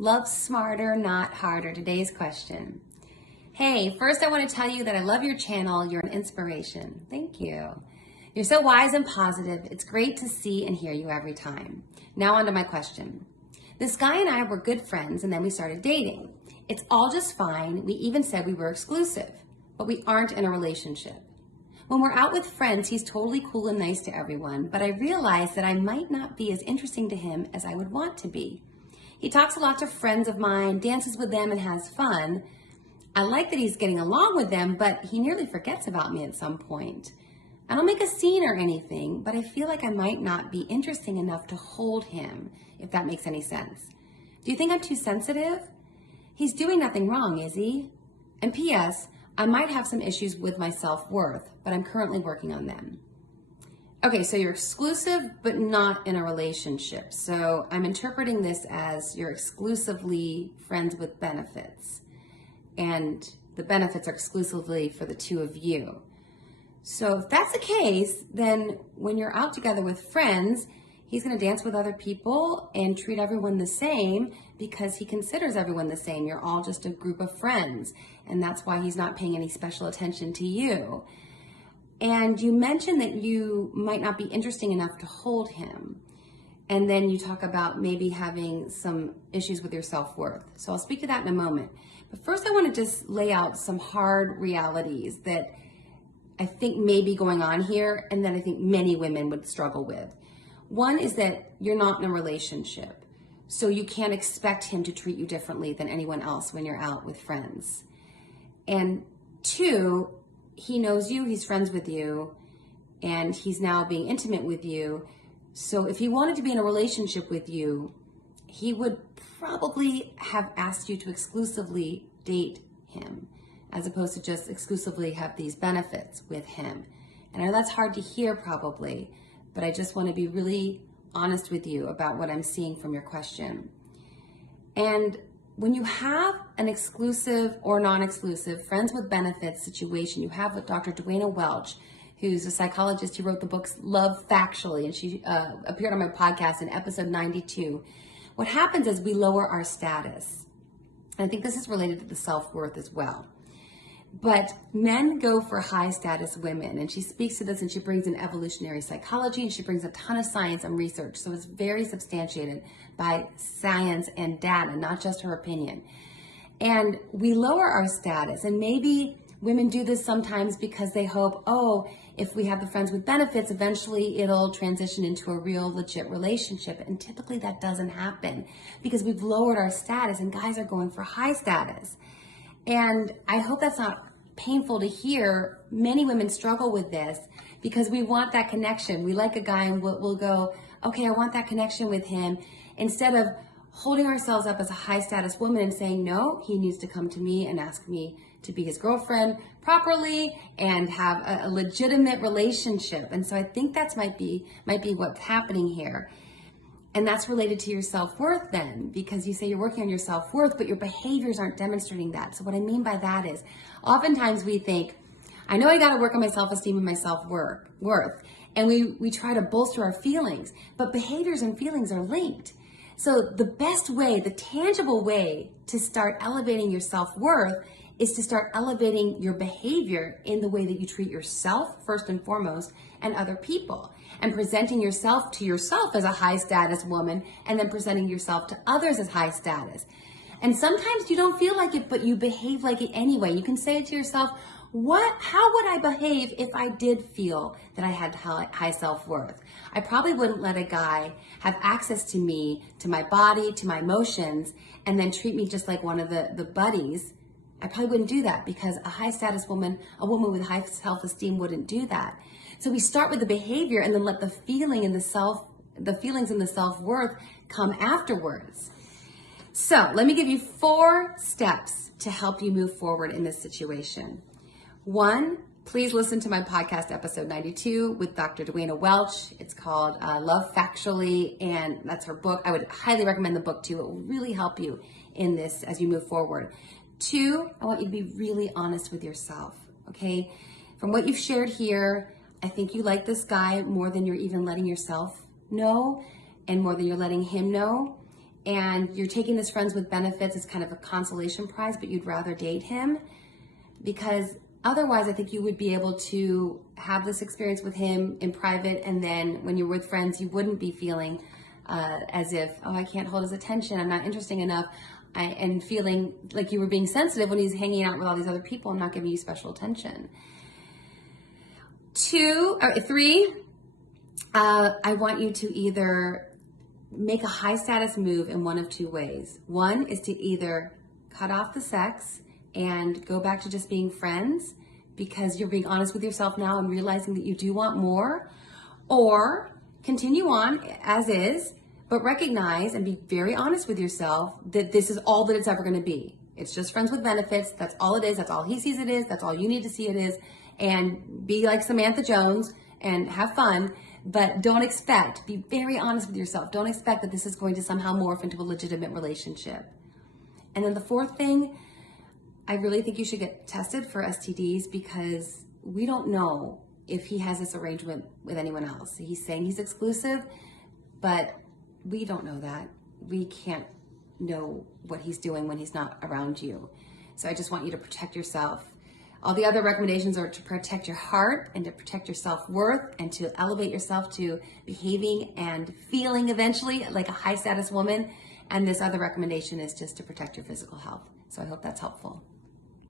Love smarter, not harder. Today's question. Hey, first I want to tell you that I love your channel. You're an inspiration. Thank you. You're so wise and positive. It's great to see and hear you every time. Now on to my question. This guy and I were good friends and then we started dating. It's all just fine. We even said we were exclusive, but we aren't in a relationship. When we're out with friends, he's totally cool and nice to everyone, but I realize that I might not be as interesting to him as I would want to be. He talks a lot to friends of mine, dances with them, and has fun. I like that he's getting along with them, but he nearly forgets about me at some point. I don't make a scene or anything, but I feel like I might not be interesting enough to hold him, if that makes any sense. Do you think I'm too sensitive? He's doing nothing wrong, is he? And P.S., I might have some issues with my self-worth, but I'm currently working on them. Okay, so you're exclusive, but not in a relationship. So I'm interpreting this as you're exclusively friends with benefits. And the benefits are exclusively for the two of you. So if that's the case, then when you're out together with friends, he's going to dance with other people and treat everyone the same because he considers everyone the same. You're all just a group of friends, and that's why he's not paying any special attention to you. And you mentioned that you might not be interesting enough to hold him. And then you talk about maybe having some issues with your self-worth. So I'll speak to that in a moment. But first I want to just lay out some hard realities that I think may be going on here and that I think many women would struggle with. One is that you're not in a relationship. So you can't expect him to treat you differently than anyone else when you're out with friends. And two, he knows you, he's friends with you, and he's now being intimate with you. So if he wanted to be in a relationship with you, he would probably have asked you to exclusively date him, as opposed to just exclusively have these benefits with him. And I know that's hard to hear probably, but I just want to be really honest with you about what I'm seeing from your question. And when you have an exclusive or non-exclusive friends with benefits situation, you have with Dr. Duana Welch, who's a psychologist who wrote the books Love Factually, and she appeared on my podcast in episode 92. What happens is we lower our status. And I think this is related to the self-worth as well. But men go for high status women, and she speaks to this and she brings in evolutionary psychology and she brings a ton of science and research. So it's very substantiated by science and data, not just her opinion. And we lower our status, and maybe women do this sometimes because they hope, oh, if we have the friends with benefits, eventually it'll transition into a real legit relationship. And typically that doesn't happen because we've lowered our status and guys are going for high status. And I hope that's not painful to hear. Many women struggle with this because we want that connection. We like a guy and we'll go, okay, I want that connection with him, instead of holding ourselves up as a high status woman and saying, no, he needs to come to me and ask me to be his girlfriend properly and have a legitimate relationship. And so I think that's might be what's happening here. And that's related to your self-worth then, because you say you're working on your self-worth, but your behaviors aren't demonstrating that. So what I mean by that is, oftentimes we think, I know I got to work on my self-esteem and my self-worth, and we try to bolster our feelings, but behaviors and feelings are linked. So the best way, the tangible way to start elevating your self-worth is to start elevating your behavior in the way that you treat yourself first and foremost and other people, and presenting yourself to yourself as a high status woman and then presenting yourself to others as high status. And sometimes you don't feel like it, but you behave like it anyway. You can say it to yourself, how would I behave if I did feel that I had high self-worth? I probably wouldn't let a guy have access to me, to my body, to my emotions, and then treat me just like one of the buddies. I probably wouldn't do that because a high status woman, a woman with high self-esteem wouldn't do that. So we start with the behavior and then let the feelings and the self-worth come afterwards. So let me give you 4 steps to help you move forward in this situation. 1, please listen to my podcast episode 92 with Dr. Duana Welch. It's called Love Factually, and that's her book. I would highly recommend the book too. It will really help you in this as you move forward. 2, I want you to be really honest with yourself, okay? From what you've shared here, I think you like this guy more than you're even letting yourself know and more than you're letting him know. and you're taking this friends with benefits as kind of a consolation prize, but you'd rather date him, because otherwise I think you would be able to have this experience with him in private, and then when you're with friends, you wouldn't be feeling as if, oh, I can't hold his attention, I'm not interesting enough, and feeling like you were being sensitive when he's hanging out with all these other people and not giving you special attention. 3, I want you to either make a high status move in one of 2 ways. One is to either cut off the sex and go back to just being friends because you're being honest with yourself now and realizing that you do want more, or continue on as is, but recognize and be very honest with yourself that this is all that it's ever going to be. It's just friends with benefits. That's all it is. That's all he sees it is. That's all you need to see it is. And be like Samantha Jones and have fun, but don't expect, be very honest with yourself. Don't expect that this is going to somehow morph into a legitimate relationship. And then the 4th thing, I really think you should get tested for STDs, because we don't know if he has this arrangement with anyone else. He's saying he's exclusive, but we don't know that. We can't know what he's doing when he's not around you. So I just want you to protect yourself. All the other recommendations are to protect your heart and to protect your self-worth and to elevate yourself to behaving and feeling eventually like a high status woman. And this other recommendation is just to protect your physical health. So I hope that's helpful.